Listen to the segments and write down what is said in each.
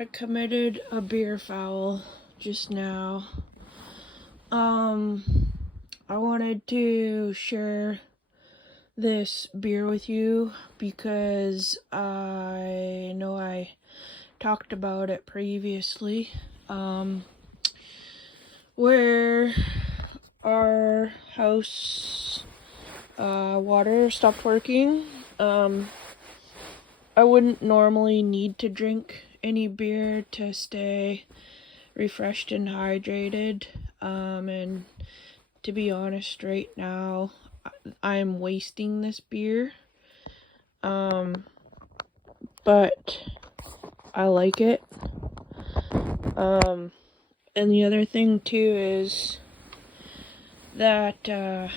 I committed a beer foul just now. I wanted to share this beer with you because I know I talked about it previously. Where our house water stopped working. I wouldn't normally need to drink any beer to stay refreshed and hydrated. And to be honest, right now, I'm wasting this beer. But I like it. And the other thing too is that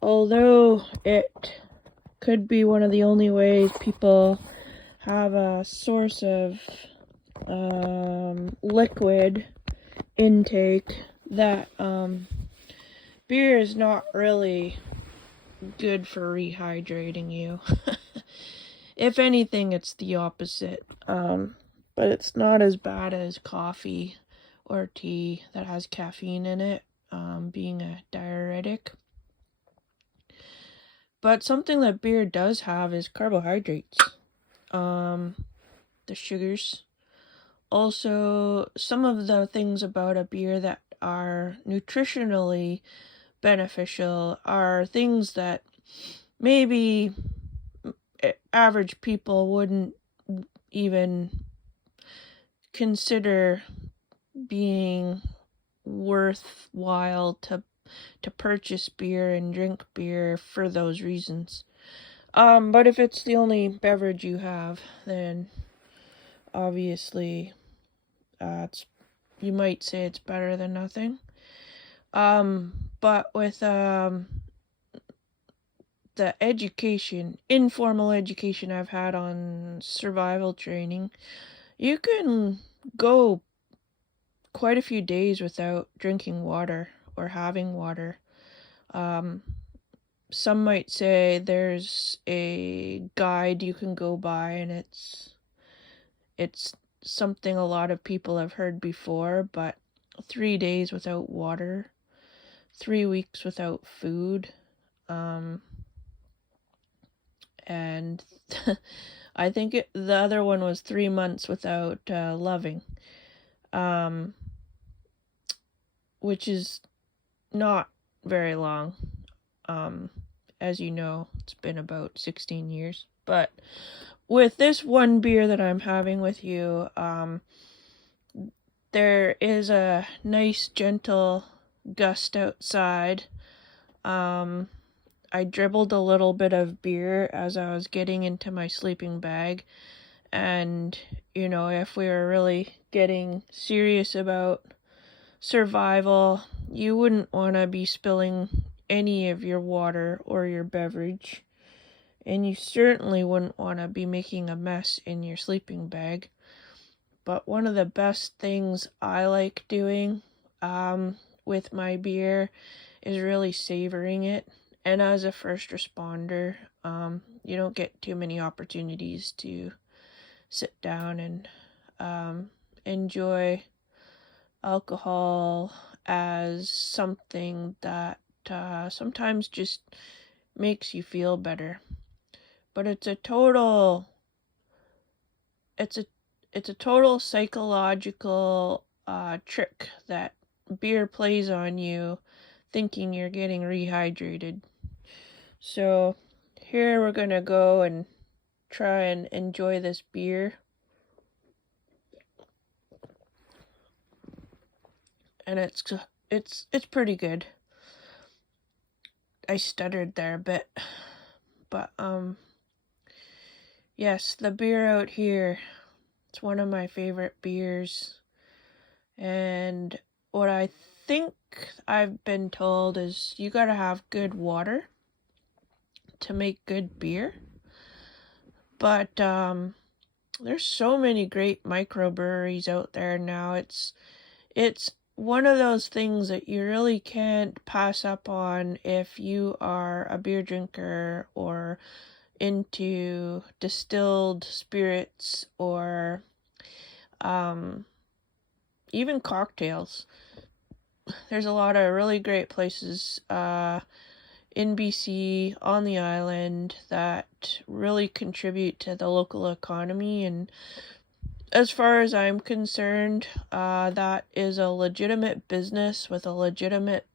although it could be one of the only ways people have a source of liquid intake, that beer is not really good for rehydrating you. If anything, it's the opposite. But it's not as bad as coffee or tea that has caffeine in it, being a diuretic. But something that beer does have is carbohydrates. The sugars. Also, some of the things about a beer that are nutritionally beneficial are things that maybe average people wouldn't even consider being worthwhile to purchase beer and drink beer for those reasons. But if it's the only beverage you have, then obviously you might say it's better than nothing. But with the informal education I've had on survival training, you can go quite a few days without drinking water or having water. Some might say there's a guide you can go by, and it's something a lot of people have heard before, but 3 days without water, 3 weeks without food, and I think the other one was 3 months without loving, which is not very long. As you know, it's been about 16 years. But with this one beer that I'm having with you, there is a nice gentle gust outside. I dribbled a little bit of beer as I was getting into my sleeping bag. And, if we were really getting serious about survival, you wouldn't want to be spilling any of your water or your beverage. And you certainly wouldn't want to be making a mess in your sleeping bag. But one of the best things I like doing with my beer is really savoring it. And as a first responder, you don't get too many opportunities to sit down and enjoy alcohol as something that sometimes just makes you feel better. But it's a total psychological trick that beer plays on you, thinking you're getting rehydrated. So here we're gonna go and try and enjoy this beer. And it's pretty good. I stuttered there a bit. But yes, the beer out here, it's one of my favorite beers. And what I think I've been told is you gotta have good water to make good beer. But there's so many great microbreweries out there now. It's one of those things that you really can't pass up on if you are a beer drinker or into distilled spirits or even cocktails. There's a lot of really great places in BC on the island that really contribute to the local economy, and as far as I'm concerned, that is a legitimate business with a legitimate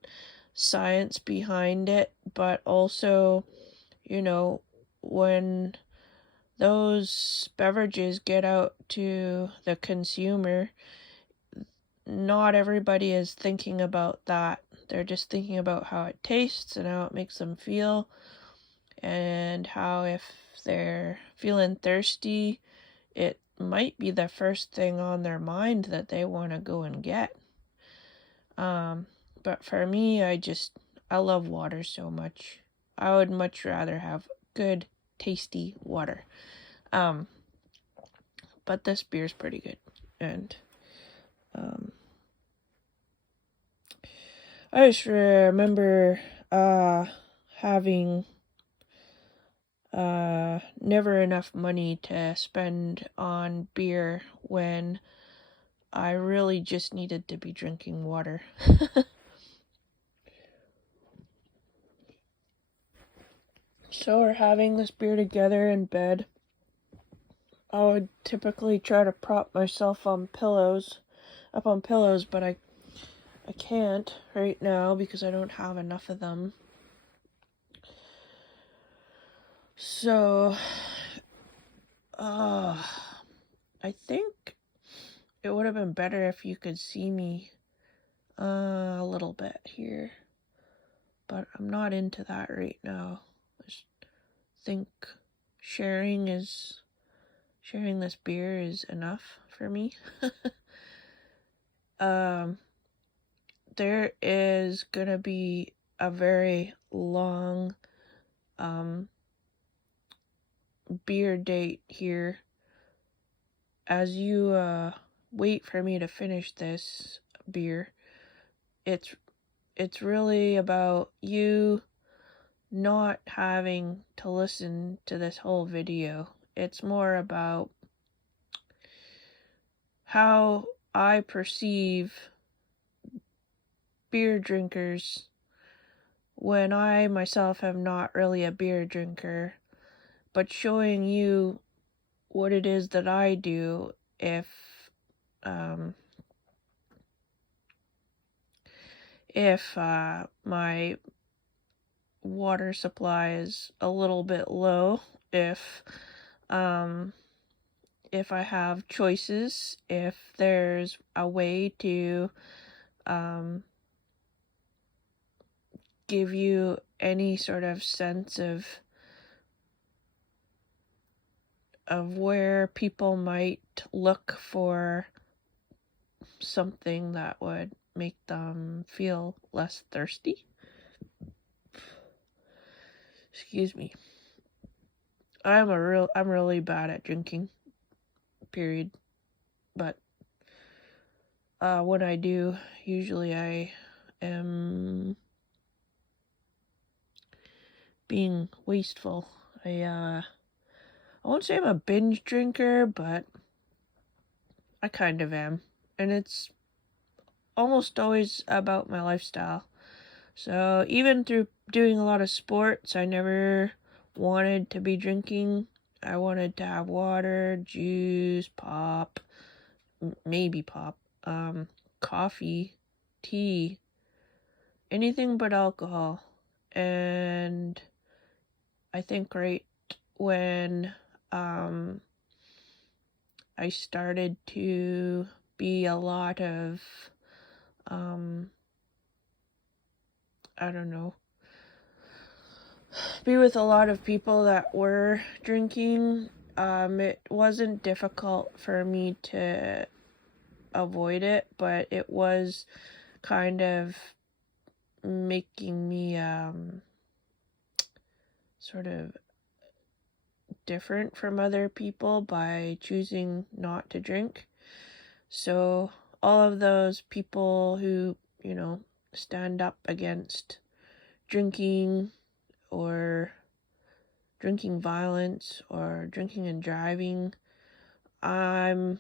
science behind it, but also, when those beverages get out to the consumer, not everybody is thinking about that. They're just thinking about how it tastes and how it makes them feel, and how if they're feeling thirsty, it might be the first thing on their mind that they want to go and get. But for me, I love water so much. I would much rather have good, tasty water. But this beer's pretty good. And I just remember having never enough money to spend on beer when I really just needed to be drinking water. So we're having this beer together in bed. I would typically try to prop myself up on pillows, but I can't right now because I don't have enough of them. So, I think it would have been better if you could see me a little bit here, but I'm not into that right now. I just think sharing this beer is enough for me. There is gonna be a very long beer date here as you wait for me to finish this beer. It's really about you not having to listen to this whole video. It's more about how I perceive beer drinkers when I myself am not really a beer drinker, but showing you what it is that I do if my water supply is a little bit low, if I have choices, if there's a way to give you any sort of sense of where people might look for something that would make them feel less thirsty. Excuse me. I'm really bad at drinking, period. But when I do, usually I am being wasteful. I won't say I'm a binge drinker, but I kind of am. And it's almost always about my lifestyle. So even through doing a lot of sports, I never wanted to be drinking. I wanted to have water, juice, pop, maybe pop, coffee, tea, anything but alcohol. And I think right when I started to be a lot of be with a lot of people that were drinking, it wasn't difficult for me to avoid it, but it was kind of making me sort of different from other people by choosing not to drink. So all of those people who, stand up against drinking or drinking violence or drinking and driving, I'm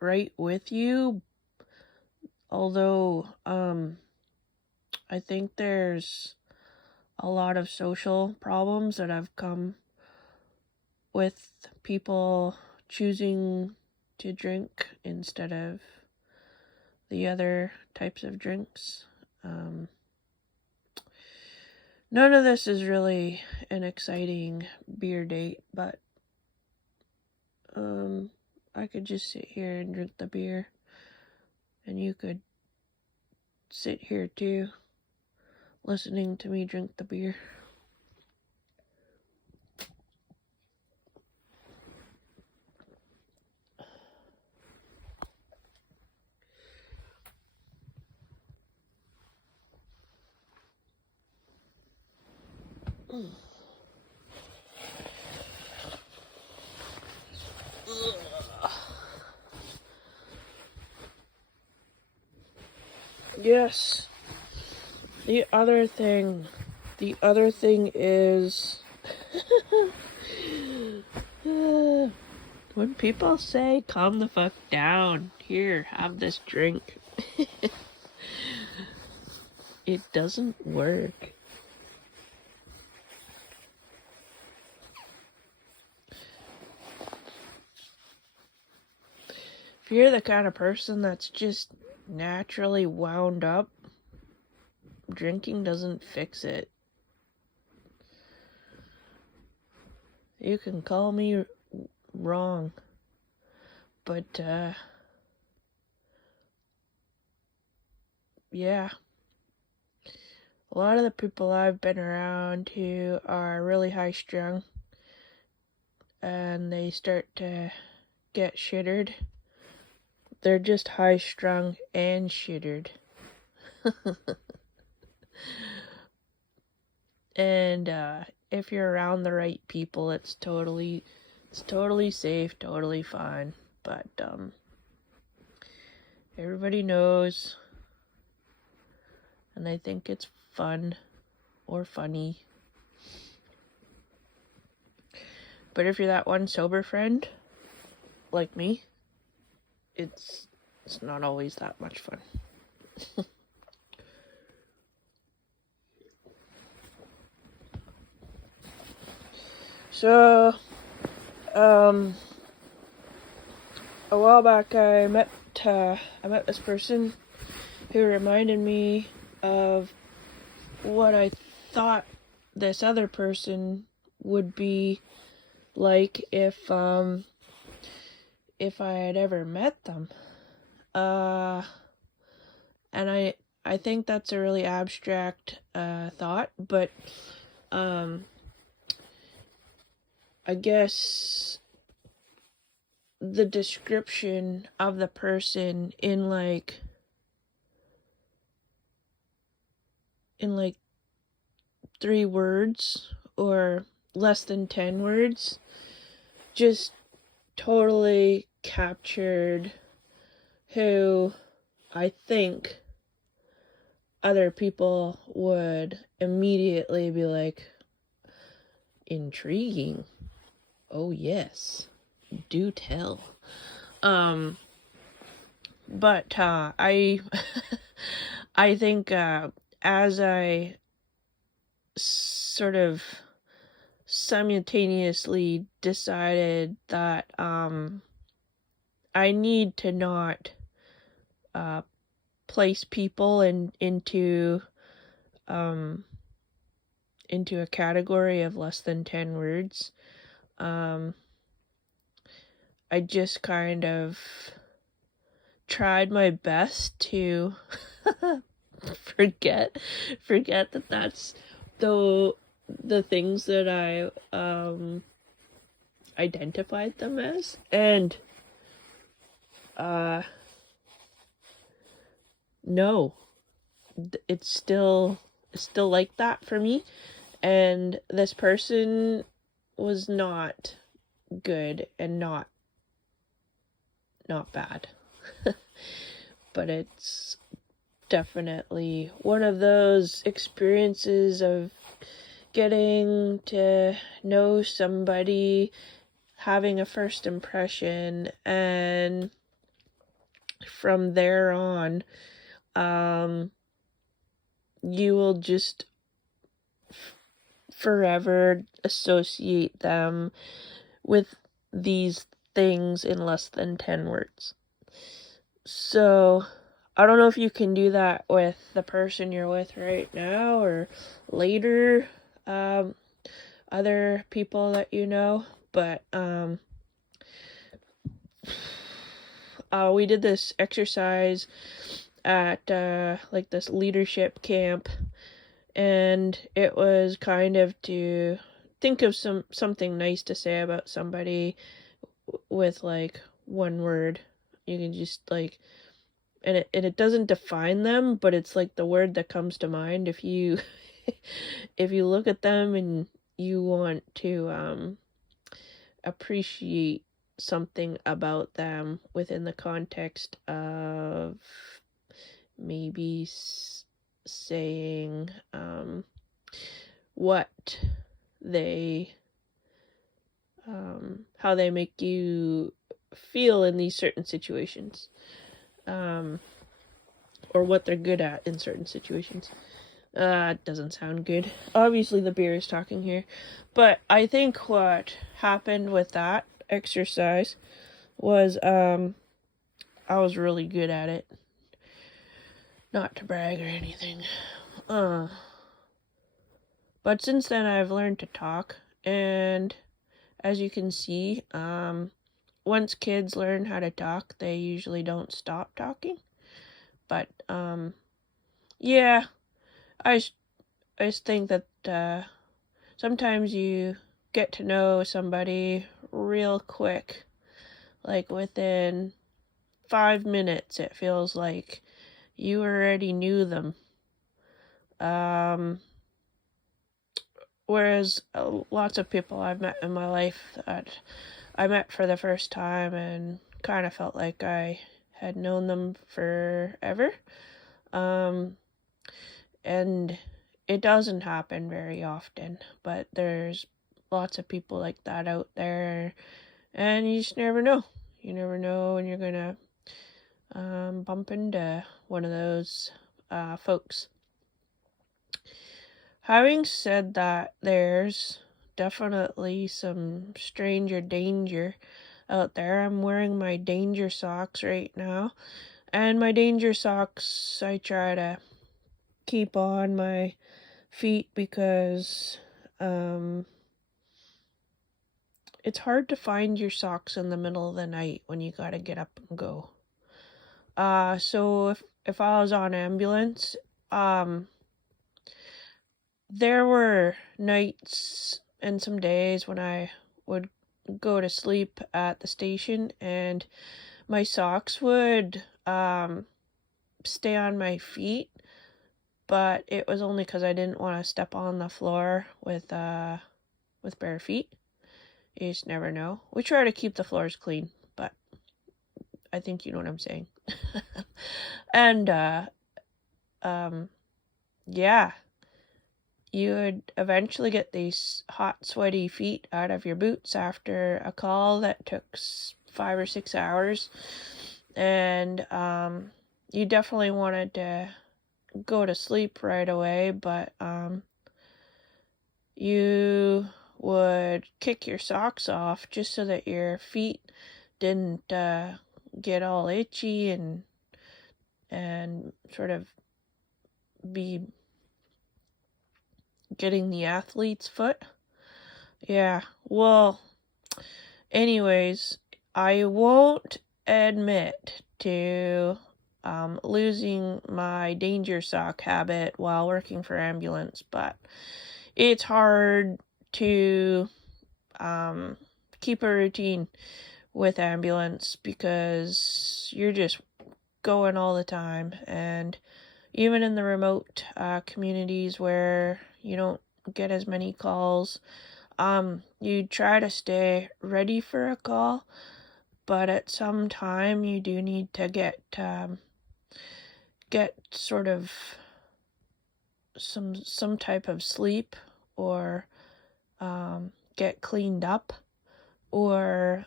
right with you. Although, I think there's a lot of social problems that have come with people choosing to drink instead of the other types of drinks. None of this is really an exciting beer date, but I could just sit here and drink the beer, and you could sit here too, listening to me drink the beer. Yes. The other thing is when people say, calm the fuck down, here, have this drink, it doesn't work. If you're the kind of person that's just naturally wound up, drinking doesn't fix it. You can call me wrong, but yeah. A lot of the people I've been around who are really high strung and they start to get shittered, they're just high strung and shittered. And if you're around the right people, it's totally safe, totally fine. But everybody knows, and I think it's fun or funny. But if you're that one sober friend, like me, it's not always that much fun. So, a while back I met this person who reminded me of what I thought this other person would be like if I had ever met them. And I think that's a really abstract thought, but I guess the description of the person in like 3 words or less than 10 words just totally captured who I think other people would immediately be like, intriguing. Oh yes, do tell. But I I think as I sort of simultaneously decided that I need to not place people into a category of less than 10 words. I just kind of tried my best to forget that that's the things that I identified them as, and no, it's still like that for me, and this person was not good and not bad. But it's definitely one of those experiences of getting to know somebody, having a first impression, and from there on, you will just forever associate them with these things in less than 10 words. So, I don't know if you can do that with the person you're with right now or later, other people that you know, but, we did this exercise at, like this leadership camp, and it was kind of to think of something nice to say about somebody with like one word. You can just like, and it doesn't define them, but it's like the word that comes to mind if you if you look at them and you want to appreciate something about them within the context of maybe saying what they how they make you feel in these certain situations, or what they're good at in certain situations. It doesn't sound good. Obviously the beer is talking here, but I think what happened with that exercise was I was really good at it. Not to brag or anything. But since then I've learned to talk, and as you can see, once kids learn how to talk, they usually don't stop talking. But yeah, I just think that sometimes you get to know somebody real quick, like within 5 minutes it feels like you already knew them. Whereas lots of people I've met in my life that I met for the first time and kind of felt like I had known them forever. And it doesn't happen very often, but there's lots of people like that out there, and you just never know. You never know when you're gonna bump into one of those folks. Having said that, there's definitely some stranger danger out there. I'm wearing my danger socks right now, and my danger socks I try to keep on my feet because it's hard to find your socks in the middle of the night when you gotta get up and go. So if I was on ambulance, there were nights and some days when I would go to sleep at the station and my socks would stay on my feet, but it was only because I didn't want to step on the floor with bare feet. You just never know. We try to keep the floors clean, but I think you know what I'm saying. And yeah, you would eventually get these hot, sweaty feet out of your boots after a call that took 5 or 6 hours. And you definitely wanted to go to sleep right away, but you would kick your socks off just so that your feet didn't get all itchy and sort of be getting the athlete's foot. Yeah, well, anyways, I won't admit to losing my danger sock habit while working for ambulance, but it's hard to keep a routine with ambulance because you're just going all the time, and even in the remote communities where you don't get as many calls, you try to stay ready for a call, but at some time you do need to get sort of some type of sleep or get cleaned up, or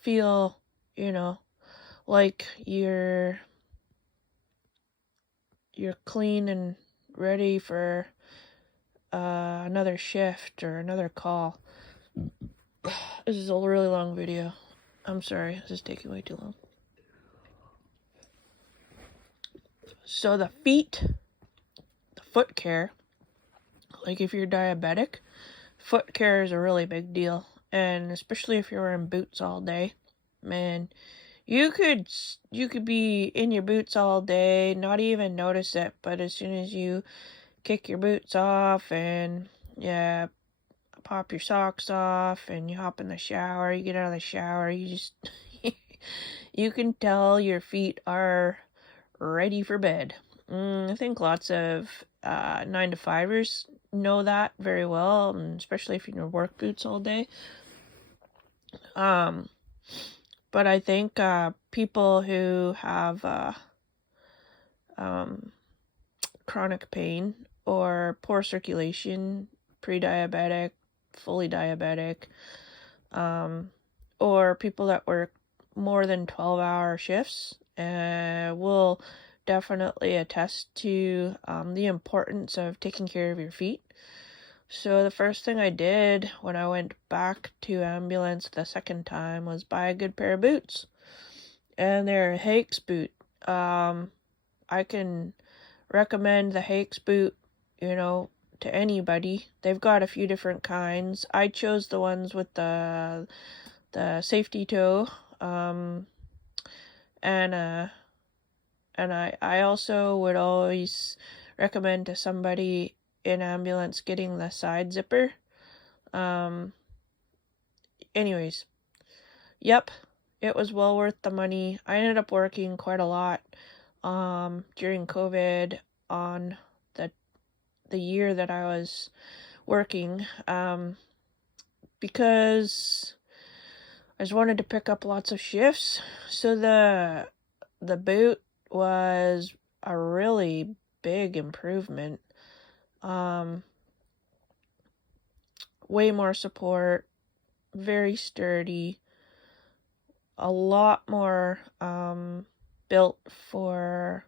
feel, like you're clean and ready for another shift or another call. This is a really long video. I'm sorry, this is taking way too long. So the foot care, like if you're diabetic, foot care is a really big deal. And especially if you're wearing boots all day, man, you could be in your boots all day, not even notice it, but as soon as you kick your boots off and pop your socks off and you hop in the shower, you get out of the shower, you just you can tell your feet are ready for bed. I think lots of 9-to-5ers know that very well, and especially if you're in work boots all day. But I think people who have chronic pain or poor circulation, pre-diabetic, fully diabetic, or people that work more than 12-hour shifts will definitely attest to the importance of taking care of your feet. So the first thing I did when I went back to ambulance the second time was buy a good pair of boots. And they're a Hakes boot. I can recommend the Hakes boot, to anybody. They've got a few different kinds. I chose the ones with the safety toe. And I also would always recommend to somebody in ambulance getting the side zipper. Anyways, yep, it was well worth the money. I ended up working quite a lot during COVID on the year that I was working, because I just wanted to pick up lots of shifts. So the boot was a really big improvement. Way more support, very sturdy, a lot more built for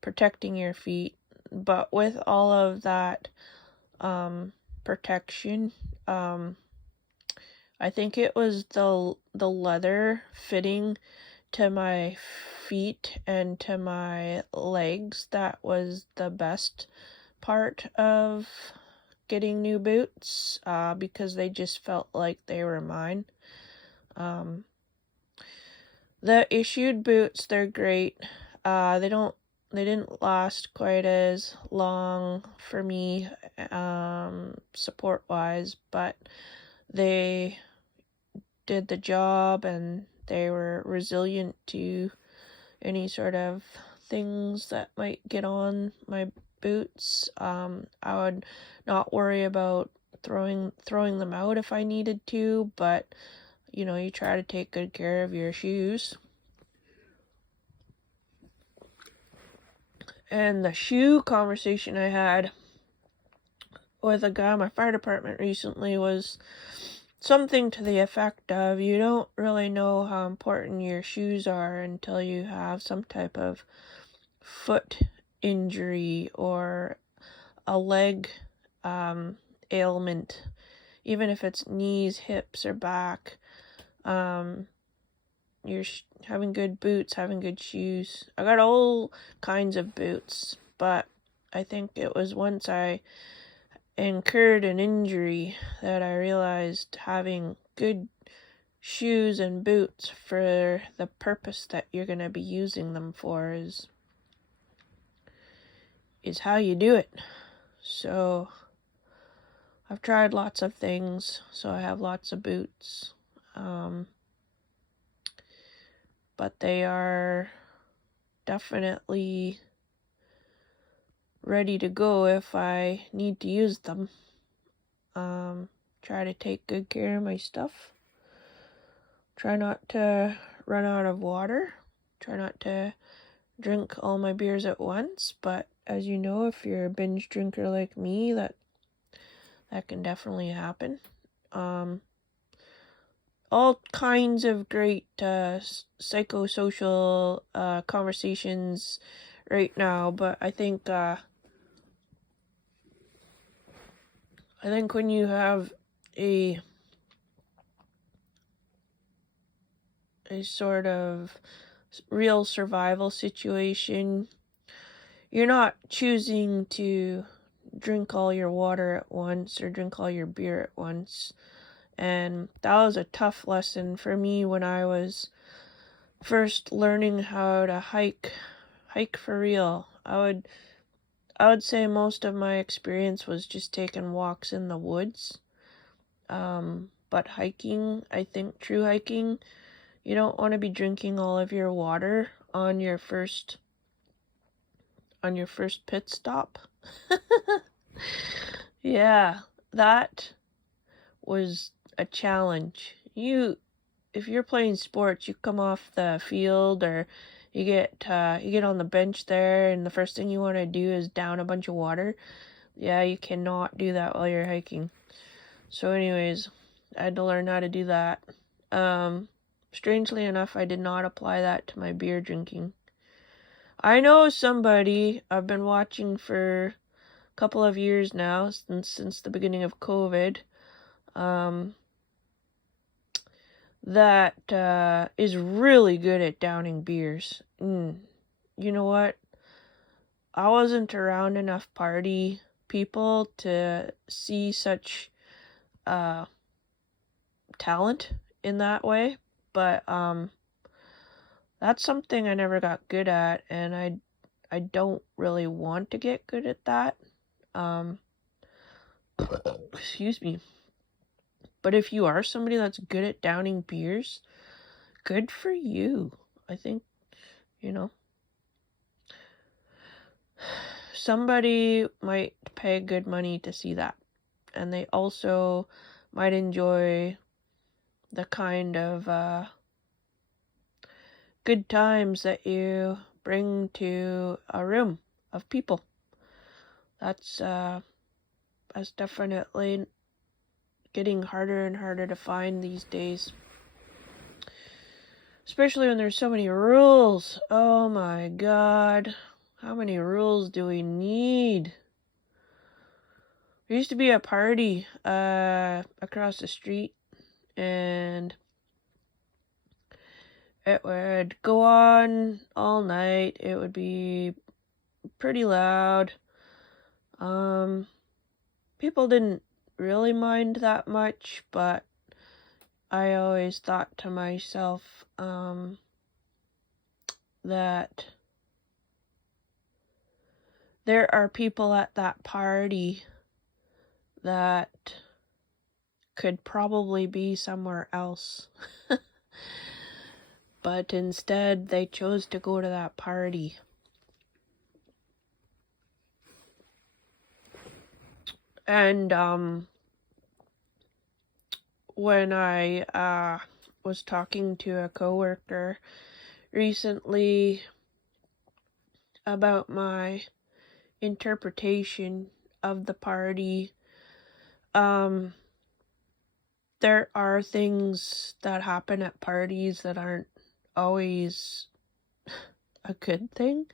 protecting your feet. But with all of that protection, I think it was the leather fitting to my feet and to my legs that was the best part of getting new boots, because they just felt like they were mine. The issued boots, they're great. They didn't last quite as long for me, support wise, but they did the job and they were resilient to any sort of things that might get on my boots. I would not worry about throwing them out if I needed to, but you try to take good care of your shoes. And the shoe conversation I had with a guy in my fire department recently was something to the effect of, you don't really know how important your shoes are until you have some type of foot injury or a leg ailment, even if it's knees, hips, or back. You're having good boots, having good shoes. I got all kinds of boots, but I think it was once I incurred an injury that I realized having good shoes and boots for the purpose that you're going to be using them for is how you do it. So I've tried lots of things, so I have lots of boots. But they are definitely ready to go if I need to use them. Try to take good care of my stuff. Try not to run out of water. Try not to drink all my beers at once. But as you know, if you're a binge drinker like me, That can definitely happen. All kinds of great psychosocial conversations right now, but I think when you have a sort of real survival situation, you're not choosing to drink all your water at once or drink all your beer at once. And that was a tough lesson for me when I was first learning how to hike for real. I would say most of my experience was just taking walks in the woods. But hiking, I think true hiking, you don't want to be drinking all of your water on your first pit stop. Yeah, that was a challenge. If you're playing sports, you come off the field or you get on the bench there, and the first thing you want to do is down a bunch of water. Yeah, you cannot do that while you're hiking. So anyways, I had to learn how to do that. Strangely enough, I did not apply that to my beer drinking. I know somebody I've been watching for a couple of years now, since the beginning of COVID, that is really good at downing beers. You know what? I wasn't around enough party people to see such talent in that way, but that's something I never got good at, and I don't really want to get good at that. Excuse me. But if you are somebody that's good at downing beers, good for you. I think, somebody might pay good money to see that. And they also might enjoy the kind of good times that you bring to a room of people. That's definitely getting harder and harder to find these days. Especially when there's so many rules. Oh my god. How many rules do we need? There used to be a party across the street, and it would go on all night. It would be pretty loud. People didn't really mind that much, but I always thought to myself that there are people at that party that could probably be somewhere else. But instead, they chose to go to that party. And when I was talking to a coworker recently about my interpretation of the party, there are things that happen at parties that aren't always a good thing,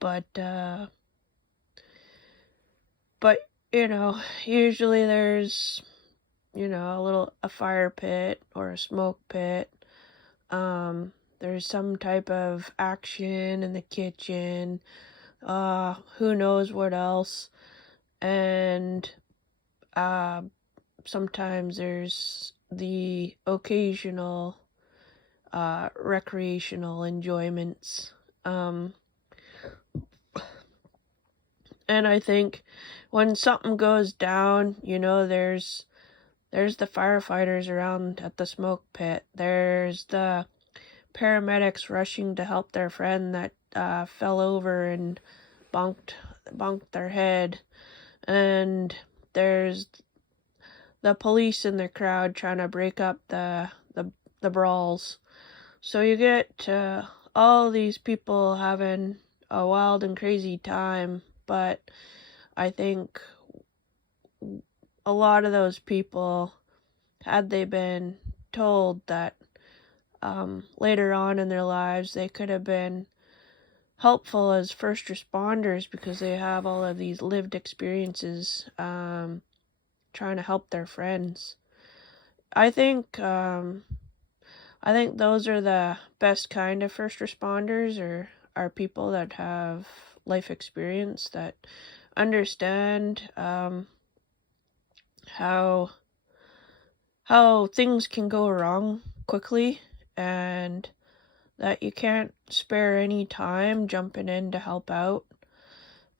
but usually there's a fire pit or a smoke pit. There's some type of action in the kitchen, who knows what else, and sometimes there's the occasional recreational enjoyments. And I think when something goes down, there's the firefighters around at the smoke pit. There's the paramedics rushing to help their friend that fell over and bonked their head. And there's the police in the crowd trying to break up the brawls. So you get all these people having a wild and crazy time, but I think a lot of those people, had they been told that later on in their lives they could have been helpful as first responders because they have all of these lived experiences trying to help their friends. I think those are the best kind of first responders, or are people that have life experience, that understand how things can go wrong quickly, and that you can't spare any time jumping in to help out.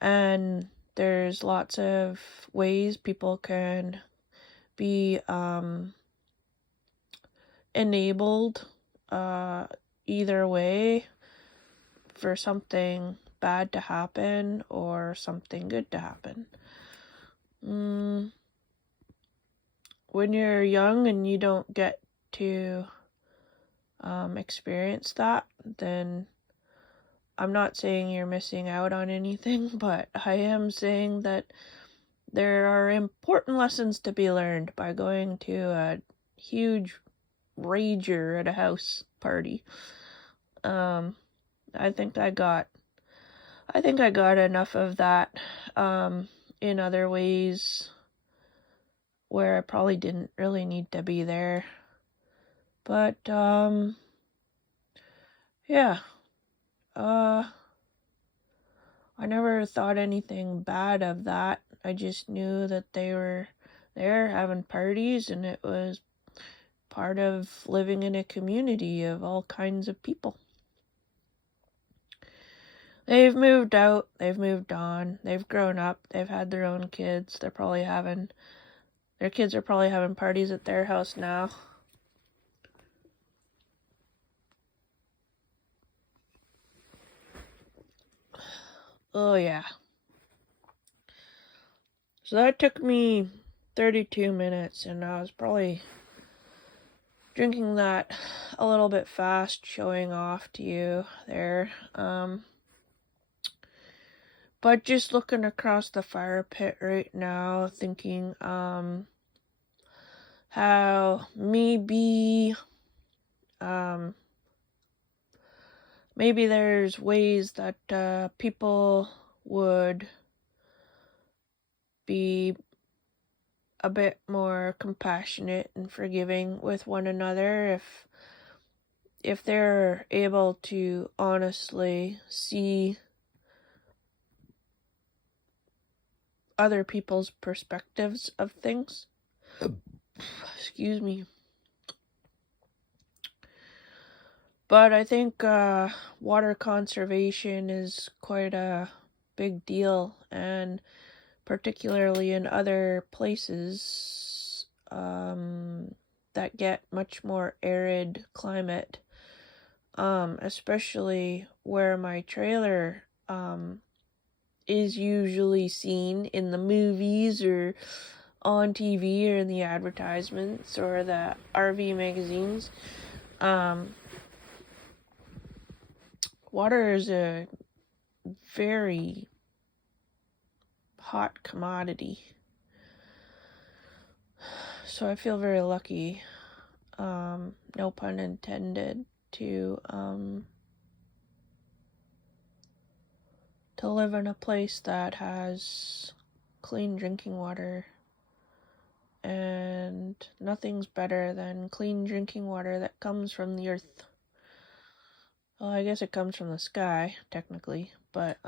And there's lots of ways people can be enabled either way for something bad to happen or something good to happen. When you're young and you don't get to experience that, then I'm not saying you're missing out on anything, but I am saying that there are important lessons to be learned by going to a huge rager at a house party. I think I got enough of that in other ways where I probably didn't really need to be there. But yeah. I never thought anything bad of that. I just knew that they were there having parties, and it was part of living in a community of all kinds of people. They've moved out, they've moved on, they've grown up, they've had their own kids. Their kids are probably having parties at their house now. Oh yeah. So that took me 32 minutes, and I was probably drinking that a little bit fast, showing off to you there. But just looking across the fire pit right now, thinking how maybe there's ways that people would be a bit more compassionate and forgiving with one another if they're able to honestly see other people's perspectives of things. Excuse me. But I think water conservation is quite a big deal, and particularly in other places that get much more arid climate, especially where my trailer is usually seen in the movies or on TV or in the advertisements or the RV magazines. Water is a very hot commodity. So I feel very lucky, no pun intended, to live in a place that has clean drinking water. And nothing's better than clean drinking water that comes from the earth. Well, I guess it comes from the sky, technically, but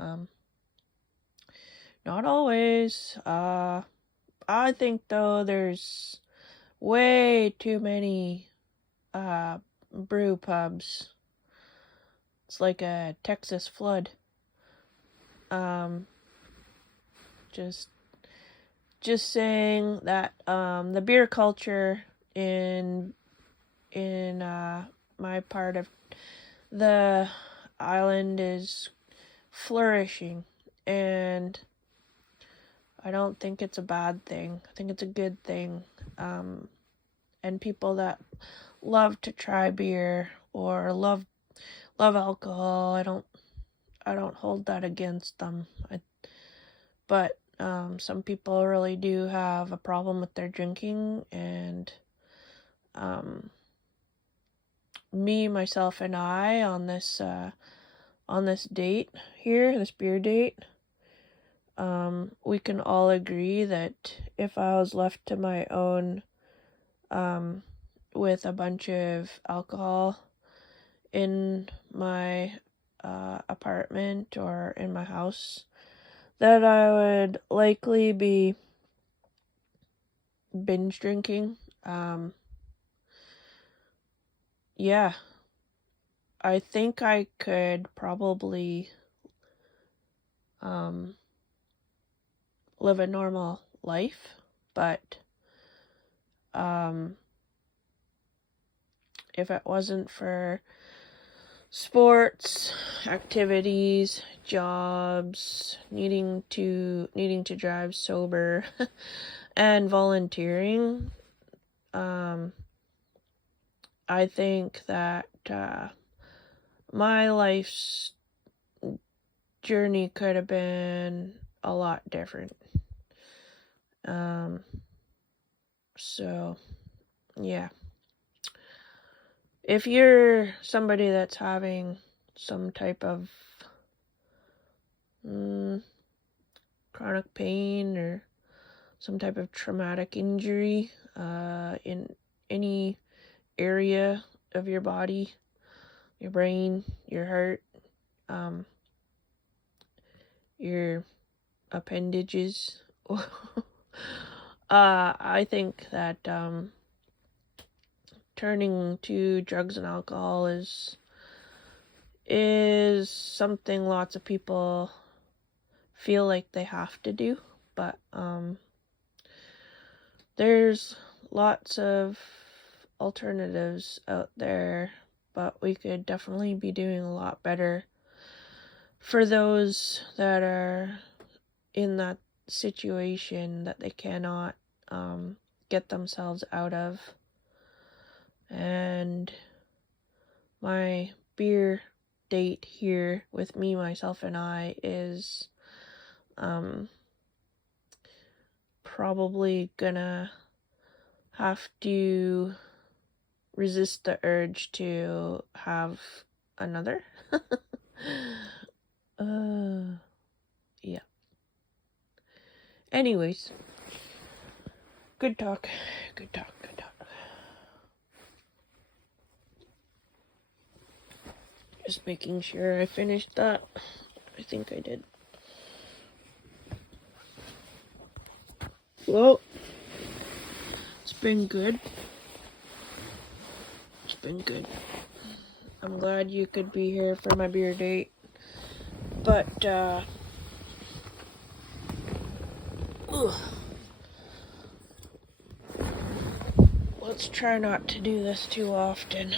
not always. I think, though, there's way too many brew pubs. It's like a Texas flood. Just saying that the beer culture in my part of the island is flourishing, and I don't think it's a bad thing. I think it's a good thing. And people that love to try beer or love alcohol, I don't hold that against them. But Some people really do have a problem with their drinking, and me, myself, and I on this date here, this beer date, we can all agree that if I was left to my own, with a bunch of alcohol in my apartment or in my house, that I would likely be binge drinking. Yeah, I think I could probably live a normal life, but if it wasn't for sports, activities, jobs, needing to drive sober, and volunteering, I think that my life's journey could have been a lot different. So yeah. If you're somebody that's having some type of chronic pain or some type of traumatic injury in any area of your body, your brain, your heart, your appendages, I think that turning to drugs and alcohol is something lots of people feel like they have to do, but there's lots of alternatives out there, but we could definitely be doing a lot better for those that are in that situation that they cannot get themselves out of. And my beer date here with me, myself, and I is probably gonna have to resist the urge to have another. Yeah. Anyways, good talk. Just making sure I finished that. I think I did. Well, it's been good. I'm glad you could be here for my beer date. But, let's try not to do this too often.